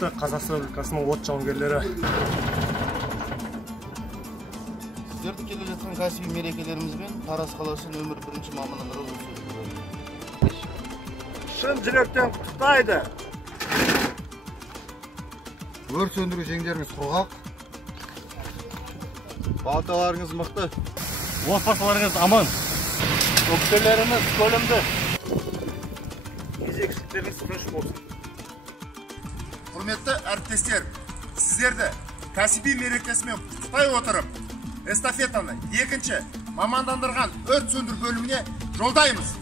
Құрметті Қазақстан Республикасының от жауынгерлері. Сіздерді келе жатқан кәсіби мерекелерімізбен Тараз қаласы нөмір 1 мамандандырылған өрт сөндіру. Шын жүректен құттықтайды. Өрт сөндіру жеңдеріңіз құрғақ. Балталарыңыз мықты. Отбасыларыңыз аман. Көктелеріңіз көлемді. Кезекшіліктеріңіз тыныш болсын. Құрметті әріптестер, сіздерді кәсіби мерекесімен құттықтай отырып, эстафетаны екінші мамандандырған өрт сөндіру бөліміне жолдаймыз.